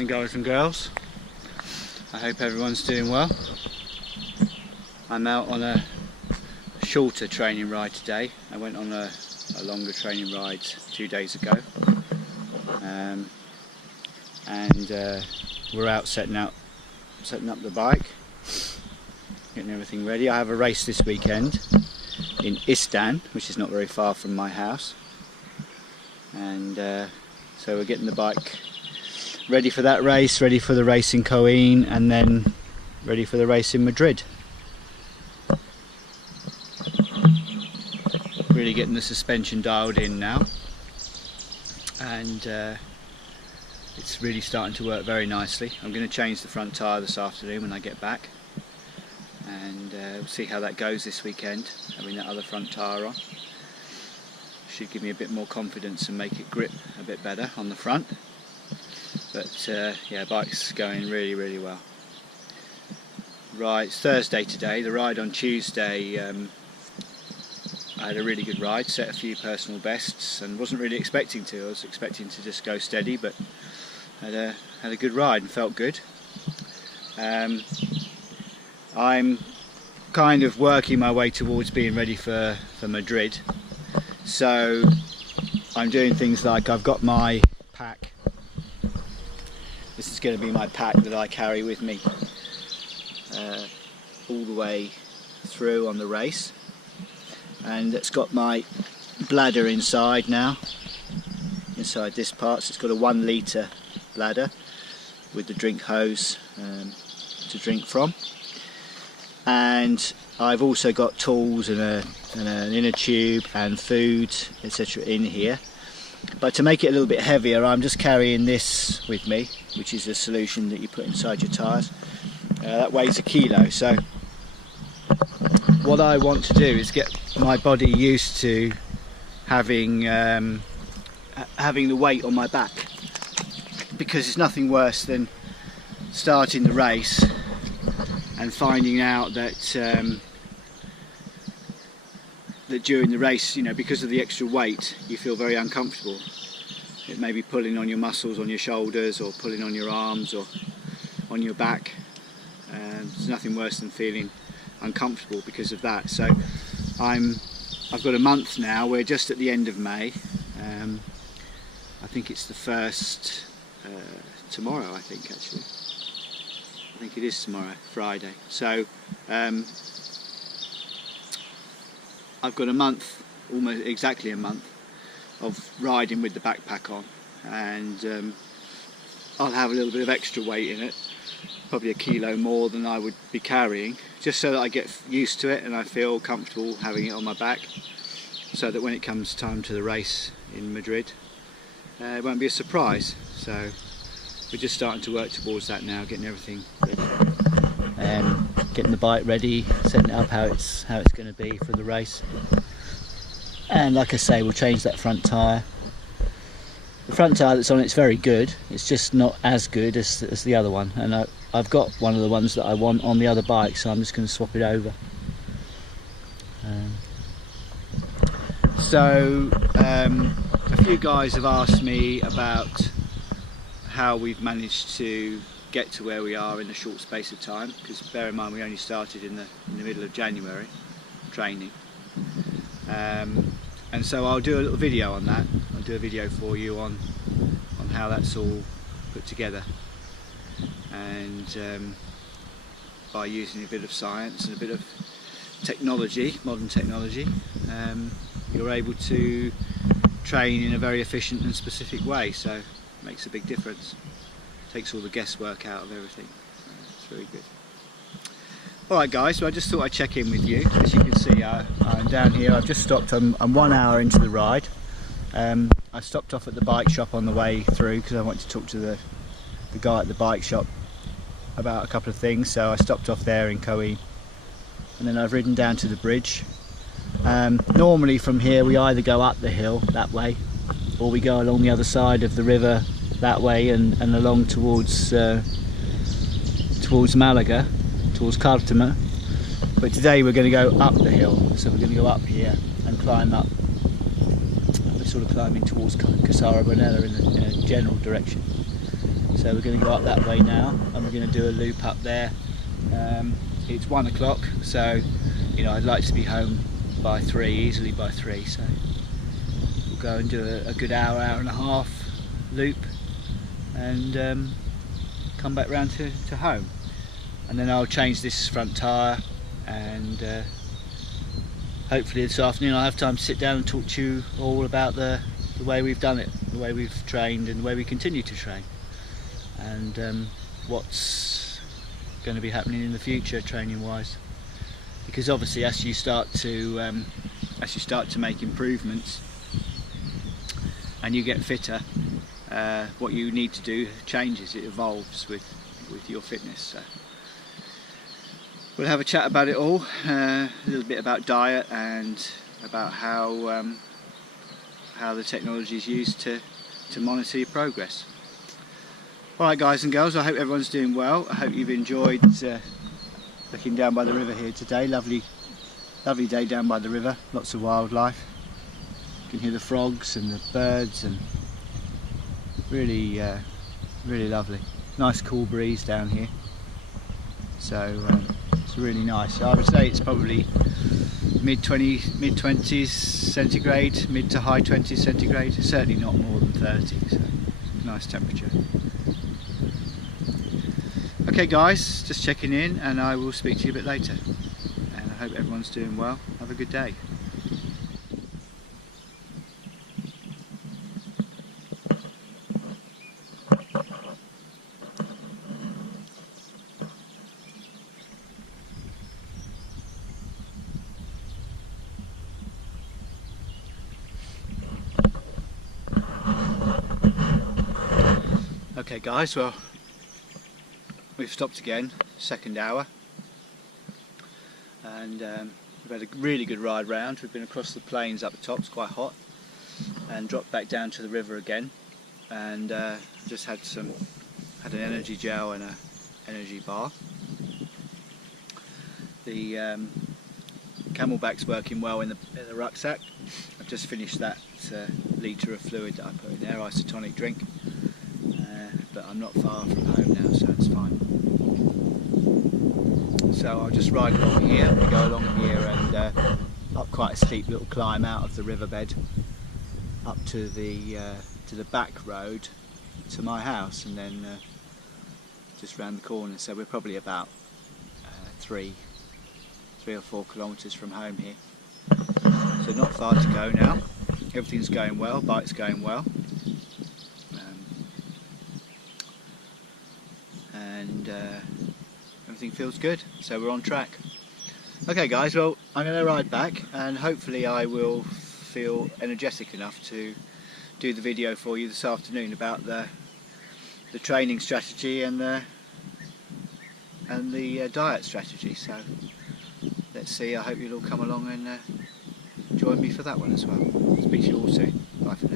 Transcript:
Morning guys and girls, I hope everyone's doing well. I'm out on a shorter training ride today. I went on a longer training ride 2 days ago, and we're out setting up the bike, getting everything ready. I have a race this weekend in Istan, which is not very far from my house, and so we're getting the bike ready for that race, ready for the race in Coin, and then ready for the race in Madrid. Really getting the suspension dialed in now, and it's really starting to work very nicely. I'm going to change the front tyre this afternoon when I get back, and we'll see how that goes this weekend, having that other front tyre on. Should give me a bit more confidence and make it grip a bit better on the front. But yeah, bike's going really well. Right, it's Thursday today. The ride on Tuesday, I had a really good ride, set a few personal bests, and wasn't really expecting to. I was expecting to just go steady, but had a good ride and felt good. I'm kind of working my way towards being ready for Madrid. So I'm doing things like I've got my pack. This is going to be my pack that I carry with me all the way through on the race, and it's got my bladder inside now, inside this part. So it's got a 1 litre bladder with the drink hose to drink from, and I've also got tools and an inner tube and food, etc. in here. But to make it a little bit heavier, I'm just carrying this with me, which is a solution that you put inside your tyres. That weighs 1 kilo. So what I want to do is get my body used to having the weight on my back, because it's nothing worse than starting the race and finding out that that during the race, you know, because of the extra weight, you feel very uncomfortable. It may be pulling on your muscles on your shoulders, or pulling on your arms, or on your back. There's nothing worse than feeling uncomfortable because of that. So I've got a month now. We're just at the end of May. I think it's the first tomorrow. I think actually. I think it is tomorrow, Friday. So I've got a month, almost exactly a month, of riding with the backpack on, and I'll have a little bit of extra weight in it, probably 1 kilo more than I would be carrying, just so that I get used to it and I feel comfortable having it on my back, so that when it comes time to the race in Madrid, it won't be a surprise. So we're just starting to work towards that now, getting everything ready. Getting the bike ready, setting it up how it's going to be for the race. And like I say, we'll change that front tyre. The front tyre that's on it's very good. It's just not as good as the other one. And I've got one of the ones that I want on the other bike, so I'm just going to swap it over. A few guys have asked me about how we've managed to get to where we are in a short space of time, because bear in mind we only started in the middle of January training, and so I'll do a little video on that. I'll do a video for you on how that's all put together, and by using a bit of science and a bit of technology, modern technology, you're able to train in a very efficient and specific way, so it makes a big difference. Takes all the guesswork out of everything. It's very good. Alright guys, so I just thought I'd check in with you. As you can see, I'm down here. I've just stopped. I'm 1 hour into the ride. I stopped off at the bike shop on the way through because I wanted to talk to the guy at the bike shop about a couple of things. So I stopped off there in Coin, and then I've ridden down to the bridge. Normally from here we either go up the hill that way, or we go along the other side of the river that way and along towards Malaga, towards Cartama. But today we're going to go up the hill, so we're going to go up here and climb up. We're sort of climbing towards Casara Bonella in a general direction. So we're going to go up that way now, and we're going to do a loop up there. It's 1 o'clock, so you know I'd like to be home by 3, easily by 3. So we'll go and do a good hour and a half loop, and come back round to home. And then I'll change this front tyre, and hopefully this afternoon I'll have time to sit down and talk to you all about the way we've done it, the way we've trained, and the way we continue to train, and what's going to be happening in the future training wise. Because obviously as you start to make improvements and you get fitter, what you need to do changes, it evolves with your fitness. So we'll have a chat about it all, a little bit about diet and about how the technology is used to monitor your progress. Alright guys and girls, I hope everyone's doing well. I hope you've enjoyed looking down by the river here today. Lovely day down by the river, lots of wildlife. You can hear the frogs and the birds, and really lovely. Nice cool breeze down here, so it's really nice. I would say it's probably mid-20s centigrade, mid to high 20s centigrade, certainly not more than 30, so nice temperature. Okay guys, just checking in, and I will speak to you a bit later, and I hope everyone's doing well. Have a good day. Okay guys, well, we've stopped again, second hour, and we've had a really good ride round. We've been across the plains up the top, it's quite hot, and dropped back down to the river again, and just had an energy gel and an energy bar. The Camelback's working well in the rucksack. I've just finished that litre of fluid that I put in there, isotonic drink. But I'm not far from home now, so it's fine. So I'll just ride along here. We go along here and up quite a steep little climb out of the riverbed up to the back road to my house, and then just round the corner. So we're probably about 3 or 4 kilometres from home here. So not far to go now. Everything's going well, bike's going well. And everything feels good, so we're on track. Okay guys, well, I'm going to ride back, and hopefully I will feel energetic enough to do the video for you this afternoon about the training strategy and the diet strategy. So let's see, I hope you'll all come along and join me for that one as well. Speak to you all soon. Bye for now.